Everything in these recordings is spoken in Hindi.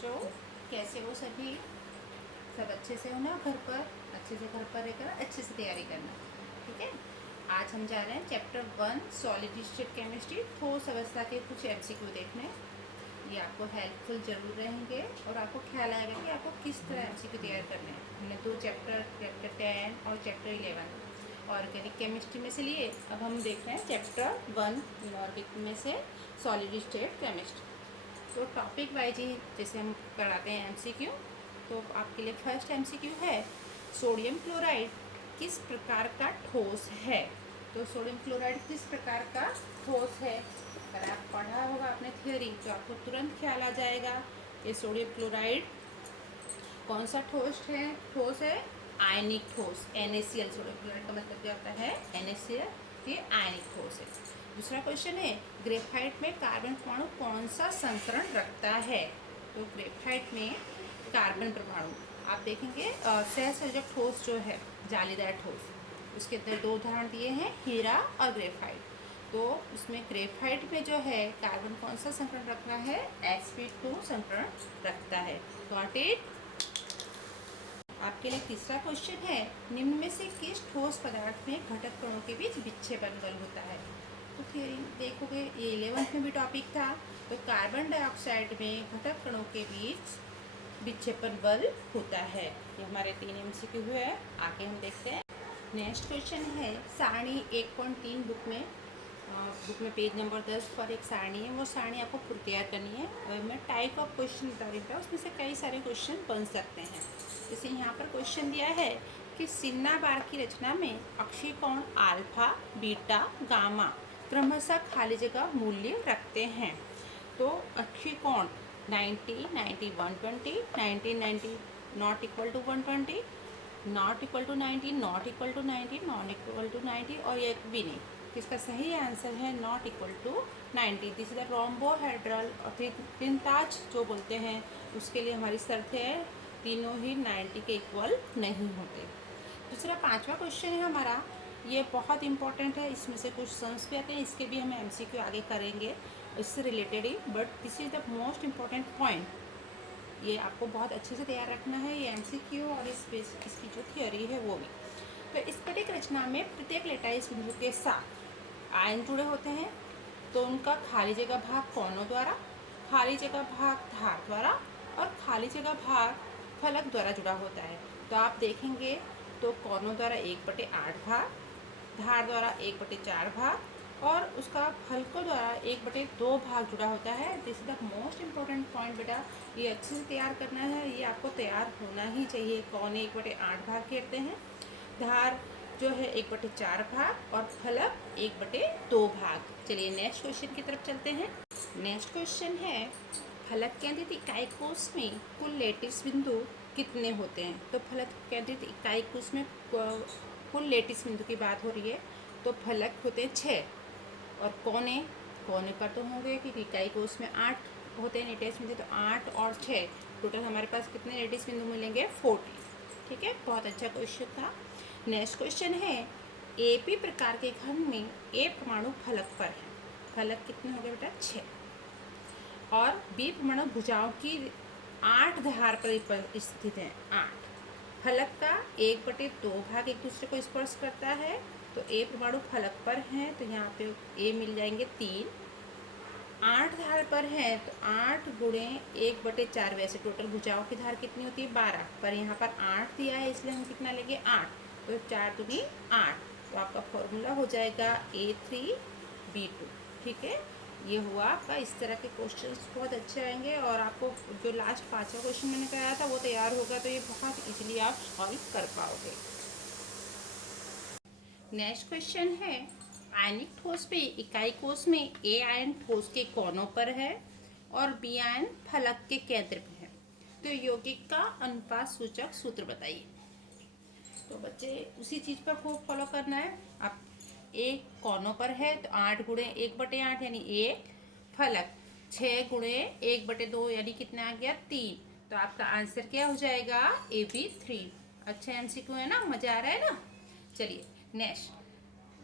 बच्चों, कैसे हो सभी? सब अच्छे से हो ना? घर पर अच्छे से घर पर रहकर अच्छे से तैयारी करना, ठीक है। आज हम जा रहे हैं चैप्टर 1 सॉलिड स्टेट केमिस्ट्री, ठोस अवस्था के कुछ एमसीक्यू देखने। ये आपको हेल्पफुल जरूर रहेंगे और आपको ख्याल आएगा कि आपको किस तरह एमसीक्यू तैयार करने हैं। हमने दो चैप्टर 10 और चैप्टर 11 ऑर्गेनिक केमिस्ट्री में से लिए। अब हम देख रहे हैं चैप्टर 1 इनऑर्गेनिक में से सॉलिड स्टेट केमिस्ट्री। तो टॉपिक वाइज ही जैसे हम कराते हैं एमसीक्यू, तो आपके लिए फर्स्ट एमसीक्यू है सोडियम क्लोराइड किस प्रकार का ठोस है। तो सोडियम क्लोराइड किस प्रकार का ठोस है, अगर आप पढ़ा होगा अपने थ्योरी तो आपको तुरंत ख्याल आ जाएगा कि सोडियम क्लोराइड कौन सा ठोस है आयनिक ठोस, NaCl। सोडियम क्लोराइड का मतलब क्या होता है? NaCl। ये आयनिक ठोस है। दूसरा क्वेश्चन है ग्रेफाइट में कार्बन परमाणु कौन सा संकरण रखता है। तो ग्रेफाइट में कार्बन परमाणु आप देखेंगे सहसंयोजक ठोस जो है जालीदार ठोस, उसके अंदर दो उदाहरण दिए हैं, हीरा और ग्रेफाइट। तो उसमें ग्रेफाइट में जो है कार्बन कौन सा संकरण रख रहा है? sp2 संकरण रखता है। Got it. आपके लिए तीसरा क्वेश्चन है निम्न में से किस ठोस पदार्थ में घटक कणों के बीच विक्षेपण बल होता है। तो थ्योरी देखोगे ये 11th में भी टॉपिक था। तो कार्बन डाइऑक्साइड में घटक कणों के बीच विक्षेपण बल होता है। ये हमारे 3 एमसीक्यू है। आगे हम देखते हैं। नेक्स्ट क्वेश्चन है सारणी 1.3 बुक में पेज नंबर 10 पर एक सारणी है, वो सारणी आपको पूरी तैयार करनी है। और मैं टाइप ऑफ क्वेश्चन बता रही हूँ, उसमें से कई सारे क्वेश्चन बन सकते हैं। जैसे यहाँ पर क्वेश्चन दिया है कि सिन्ना बार की रचना में अक्षीय कोण अल्फा, बीटा, गामा क्रमशः खाली जगह मूल्य रखते हैं। तो अक्षीय कोण 90, 90, 120, 90, 90 not equal to 120, not equal to 90, not equal to 90, not equal to 90 और एक भी नहीं। इसका सही आंसर है not equal to 90। This is the rhombohedral और त्रिताज जो बोलते हैं, उसके लिए हमारी शर्त है तीनों ही 90 के इक्वल नहीं होते। दूसरा 5वां क्वेश्चन है हमारा, ये बहुत इंपॉर्टेंट है, इसमें से कुछ सम्स भी आते हैं, इसके भी हम एमसीक्यू आगे करेंगे इससे related he, but this is the most important point. ये आपको बहुत अच्छे से तैयार रखना है, ये एमसीक्यू और इसकी जो थियोरी है वो भी। तो स्फटिक रचना में प्रत्येक लेटाइस बिंदु के साथ आयन जुड़े होते हैं, तो उनका खाली जगह भाग कोनों द्वारा, खाली जगह भाग धार द्वारा और खाली जगह भाग फलक द्वारा जुड़ा होता है। तो आप देखेंगे तो कोनों द्वारा 1/8 भाग, धार द्वारा 1/4 भाग और उसका फलकों द्वारा 1/2 भाग जुड़ा होता है। This is the most important point बेटा, ये अच्छे से तैयार करना है, ये आपको तैयार होना ही चाहिए। कोने 1/8 भाग घेरते हैं, धार जो है 1/4 भाग और फलक 1/2 भाग। चलिए नेक्स्ट क्वेश्चन की तरफ चलते हैं। नेक्स्ट क्वेश्चन है फलक केंद्रित इकाई कोष में कुल लेटिस बिंदु कितने होते हैं। तो फलक केंद्रित इकाई कोष में कुल लेटिस बिंदु की बात हो रही है, तो फलक होते हैं 6 और कोने पर तो होंगे क्योंकि इकाई कोष में 8 होते हैं लेटिस बिंदु, तो 8 और 6 टोटल हमारे पास कितने लेटिस बिंदु मिलेंगे? 40। ठीक है, बहुत अच्छा क्वेश्चन था। नेक्स्ट क्वेश्चन है एपी प्रकार के घन में ए परमाणु फलक पर है। फलक कितने हो गए बेटा? 6 और बी परमाणु भुजाओं की 8 धार पर स्थित है। 8 फलक का 1/2 भाग एक दूसरे को स्पर्श करता है, तो ए परमाणु फलक पर हैं तो यहाँ पे ए मिल जाएंगे 3। 8 धार पर है तो 8 गुणे 1/4, वैसे टोटल भुजाओं की धार कितनी होती है? 12, पर यहाँ पर 8 दिया है इसलिए हम कितना लेंगे? 8, तो 4 दूनी 8, तो आपका फॉर्मूला हो जाएगा A3B2। ठीक है, ये हुआ आपका। इस तरह के क्वेश्चंस बहुत अच्छे आएंगे और आपको जो लास्ट 5वां क्वेश्चन मैंने कराया था वो तैयार होगा तो ये बहुत इजीली आप सॉल्व कर पाओगे। नेक्स्ट क्वेश्चन है आयनिक ठोस पे इकाई कोष में ए आयन ठोस के कोनों पर है और बी आयन फलक के केंद्र पे है, तो यौगिक का अनुपात सूचक सूत्र बताइए। तो बच्चे उसी चीज़ पर खूब फॉलो करना है। आप एक कोनों पर है तो 8 गुणे 1/8 यानी 1, फलक 6 गुणे 1/2 यानी कितना आ गया? 3। तो आपका आंसर क्या हो जाएगा? AB3। अच्छा एमसीक्यू है ना, मजा आ रहा है ना। चलिए नेक्स्ट,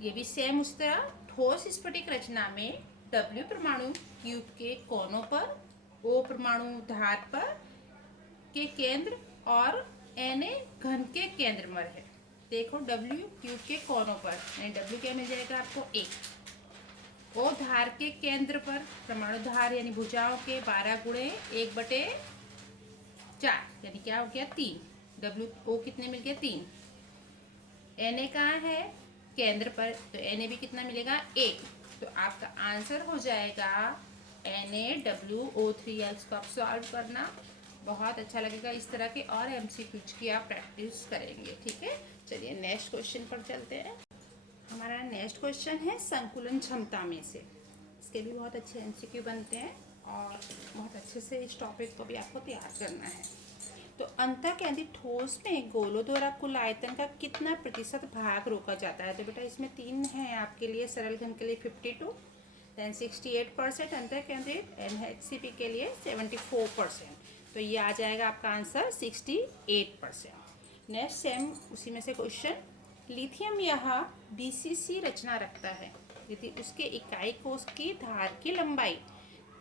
ये भी सेम उस तरह ठोस स्फटिक रचना में W परमाणु क्यूब के कोनों पर O परमाणु धार पर के केंद्र और Na घन के केंद्र पर है। देखो W Q के कोनों पर, यानी W क्या मिल जाएगा आपको 1। O धार के केंद्र पर, परमाणु धार यानी भुजाओं के 12 × 1/4 यानी क्या हो गया 3। WO कितने मिल गए 3। Na कहाँ है केंद्र पर, तो Na भी कितना मिलेगा 1। तो आपका आंसर हो जाएगा NaWO3। इसको आप सॉल्व करना, बहुत अच्छा लगेगा। इस तरह के और MCQs की आप प्रैक्टिस करेंगे, ठीक है। चलिए नेक्स्ट क्वेश्चन पर चलते हैं। हमारा नेक्स्ट क्वेश्चन है संकुलन क्षमता में से। इसके भी बहुत अच्छे MCQ बनते हैं और बहुत अच्छे से इस टॉपिक को भी आपको तैयार करना है। तो अंतःकेंद्रित ठोस में गोलों द्वारा कुल आयतन का कितना प्रतिशत भाग रोका जाता है। तो बेटा इसमें 3 हैं आपके लिए। सरल घन के लिए 52, देन 68% अंतःकेंद्रित, NHCP के लिए 74%। तो ये आ जाएगा आपका आंसर 68%। नेक्स्ट सेम उसी में से क्वेश्चन, लिथियम यह BCC रचना रखता है यदि उसके इकाई कोष की धार की लंबाई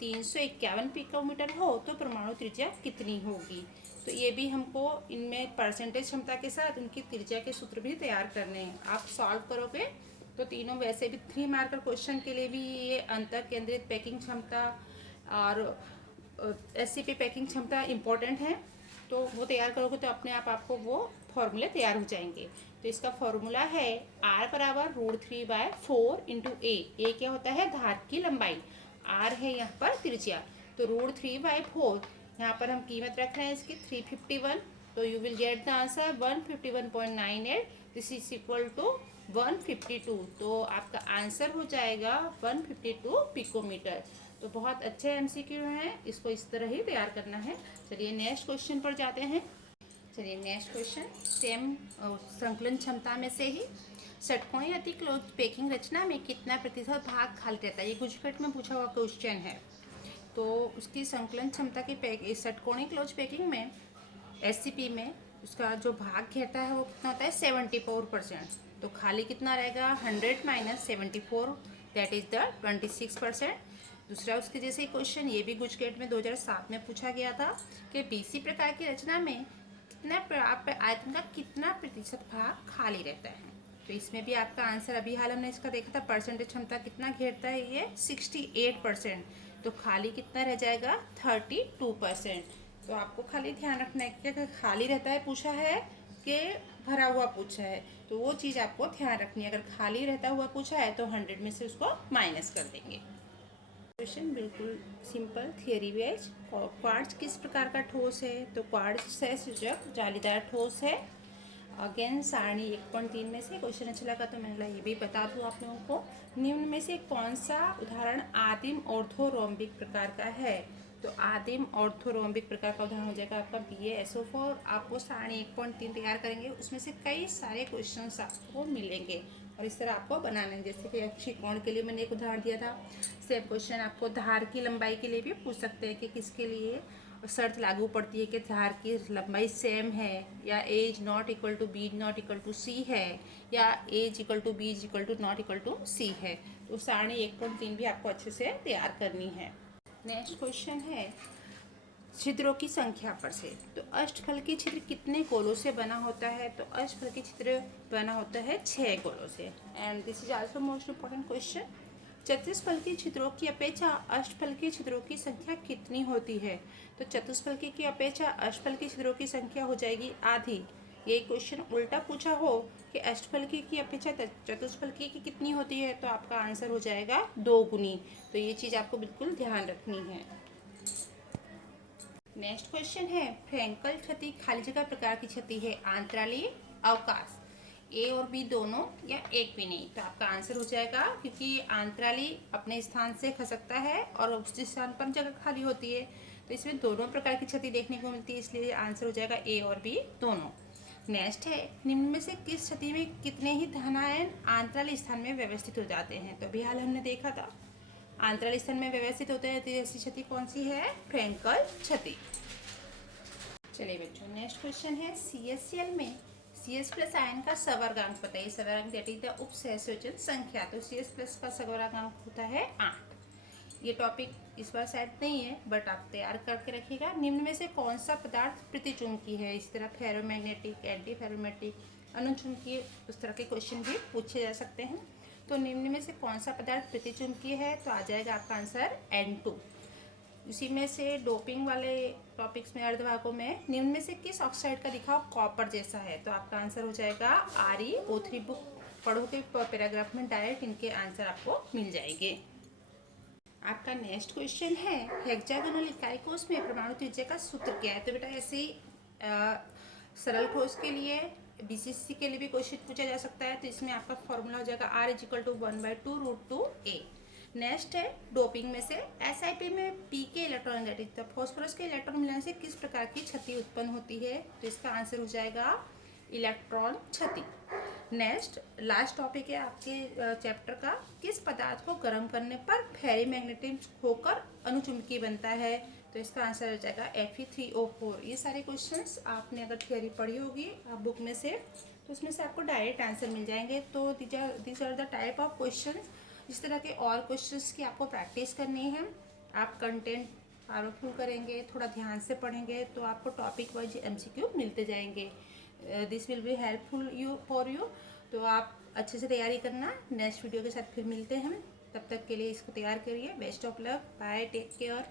351 पिकोमीटर हो तो परमाणु त्रिज्या कितनी होगी। तो ये भी हमको इनमें परसेंटेज क्षमता के साथ उनकी त्रिज्या के सूत्र भी तैयार करने हैं। आप सॉल्व करोगे तो तीनों, वैसे भी 3 मार्कर क्वेश्चन के लिए भी ये अंतर केंद्रित पैकिंग क्षमता और SCP पैकिंग क्षमता इम्पोर्टेंट है। तो वो तैयार करोगे तो अपने आप आपको वो फॉर्मूले तैयार हो जाएंगे। तो इसका फॉर्मूला है R बराबर √3/4 × A क्या होता है धार की लंबाई, R है यहाँ पर त्रिज्या, तो √3/4 यहाँ पर हम कीमत रख रहे हैं इसकी 351। तो you will get the answer 151.98। This is equal to 152। तो आपका आंसर हो जाएगा 152 पिकोमीटर। तो बहुत अच्छे MCQ हैं, इसको इस तरह ही तैयार करना है। चलिए नेक्स्ट क्वेश्चन पर जाते हैं। चलिए नेक्स्ट क्वेश्चन सेम संकलन क्षमता में से ही षटकोणीय अति क्लोज पैकिंग रचना में कितना प्रतिशत भाग खाली रहता है। ये गुजरात में पूछा हुआ क्वेश्चन है। तो उसकी संकलन क्षमता की षटकोणीय क्लोज पैकिंग में SCP में उसका जो भाग घेरता है वो कितना होता है 74%। तो खाली कितना रहेगा 100 - 74, दैट इज द 26%। दूसरा उसके जैसे ही क्वेश्चन ये भी गुजरात में 2007 में पूछा गया था कि BC प्रकार की रचना में कितना आयतन का कितना प्रतिशत भाग खाली रहता है। तो इसमें भी आपका आंसर अभी हाल हमने इसका देखा था, परसेंटेज क्षमता कितना घेरता है ये 68%। तो खाली कितना रह जाएगा 32%। तो आपको खाली ध्यान रखना है कि अगर खाली रहता है पूछा है कि भरा हुआ पूछा है, तो वो चीज़ आपको ध्यान रखनी है। अगर खाली रहता हुआ पूछा है तो 100 में से उसको माइनस कर देंगे। क्वेश्चन बिल्कुल सिंपल थियरी बेस्ड। क्वार्ट्ज किस प्रकार का ठोस है। तो क्वार्ट्ज सहसंयोजक जालीदार ठोस है। अगेन सारणी 1.3 में से क्वेश्चन अच्छा लगा तो मैं ये भी बता दूँ आप लोगों को। निम्न में से कौन सा उदाहरण आदिम ऑर्थोरोम्बिक प्रकार का है। तो आदिम ऑर्थोरोम्बिक प्रकार का उदाहरण हो जाएगा आपका BaSO4। आपको सारणी 1.3 तैयार करेंगे, उसमें से कई सारे क्वेश्चन आपको मिलेंगे और इस तरह आपको बनाना है। जैसे कि त्रिकोण के लिए मैंने एक उदाहरण दिया था, सेम क्वेश्चन आपको धार की लंबाई के लिए भी पूछ सकते हैं कि किसके लिए शर्त लागू पड़ती है कि धार की लंबाई सेम है या A is not equal to B not equal to C है या A is equal to B is equal to not equal to C है। तो सारणी 1.3 भी आपको अच्छे से तैयार करनी है। नेक्स्ट क्वेश्चन है छिद्रों की संख्या पर से। तो अष्टफलकी छिद्र कितने गोलों से बना होता है। तो अष्टफलकी छिद्र बना होता है 6 गोलों से। And this is also most important question. चतुष्फलकी छिद्रों की अपेक्षा अष्टफलकी छिद्रों की संख्या कितनी होती है। तो चतुष्फलकी की अपेक्षा अष्टफलकी छिद्रों की संख्या हो जाएगी आधी। ये क्वेश्चन उल्टा पूछा हो कि अष्टफलकी की अपेक्षा चतुष्फलकी की कितनी होती है, तो आपका आंसर हो जाएगा 2 गुनी। तो ये चीज़ आपको बिल्कुल ध्यान रखनी है। नेक्स्ट क्वेश्चन है फ्रैंकल क्षति खाली जगह प्रकार की क्षति है। आंतराली अवकाश A और B दोनों या एक भी नहीं। तो आपका आंसर हो जाएगा, क्योंकि आंतराली अपने स्थान से खसकता है और उस स्थान पर जगह खाली होती है, तो इसमें दोनों प्रकार की क्षति देखने को मिलती है, इसलिए आंसर हो जाएगा A और B दोनों। नेक्स्ट है निम्न में से किस स्थिति में कितने ही धनायन आंतराली स्थान में व्यवस्थित हो जाते हैं। तो अभी हाल हमने देखा था आंतराली स्थान में व्यवस्थित होते हैं, तो ऐसी क्षति कौन सी है, फ्रैंकल क्षति। चलिए बच्चों नेक्स्ट क्वेश्चन है CSCl में CS+ आयन का सवर्गांक बताइए। सवर्गांक दैट इज द उप सहसंयोजन संख्या। तो CS+ का सवर्गांक होता है 8। ये टॉपिक इस बार शायद नहीं है, बट आप तैयार करके रखिएगा। निम्न में से कौन सा पदार्थ प्रतिचुंबकीय है? इस तरह फेरोमैग्नेटिक, एंटी फेरोमैग्नेटिक, अनुचुंबकीय, उस तरह के क्वेश्चन भी पूछे जा सकते हैं। तो निम्न में से कौन सा पदार्थ प्रतिचुंबकीय है? तो आ जाएगा आपका आंसर N2। इसी में से डोपिंग वाले टॉपिक्स में, अर्धवाहकों में, निम्न में से किस ऑक्साइड का दिखाव कॉपर जैसा है? तो आपका आंसर हो जाएगा ReO3। बुक पढ़ोगे पैराग्राफ में डायरेक्ट इनके आंसर आपको मिल जाएंगे। आपका नेक्स्ट क्वेश्चन है, हेक्सागोनल इकाई कोश में परमाणु त्रिज्या का सूत्र क्या है? तो बेटा ऐसे ही सरल कोश के लिए, बीसीसी के लिए भी क्वेश्चन पूछा जा सकता है। तो इसमें आपका फॉर्मूला हो जाएगा R=1/2√2a। नेक्स्ट है डोपिंग में से SiP में P के electron, that is the phosphorus के इलेक्ट्रॉन मिलने से किस प्रकार की क्षति उत्पन्न होती है? तो इसका आंसर हो जाएगा इलेक्ट्रॉन क्षति। नेक्स्ट लास्ट टॉपिक है आपके चैप्टर का, किस पदार्थ को गर्म करने पर फेरीमैग्नेटिज्म होकर अनुचुंबकीय बनता है? तो इसका आंसर हो जाएगा Fe3O4। ये सारे क्वेश्चंस आपने अगर थियोरी पढ़ी होगी आप बुक में से, तो उसमें से आपको डायरेक्ट आंसर मिल जाएंगे। तो these are the type of questions. इस तरह के और क्वेश्चंस की आपको प्रैक्टिस करनी है। आप कंटेंट पावरफुल करेंगे, थोड़ा ध्यान से पढ़ेंगे, तो आपको टॉपिक वाइज MCQ मिलते जाएंगे। This will be helpful for you. तो आप अच्छे से तैयारी करना। नेक्स्ट वीडियो के साथ फिर मिलते हैं हम, तब तक के लिए इसको तैयार करिए। Best of luck, bye, take care.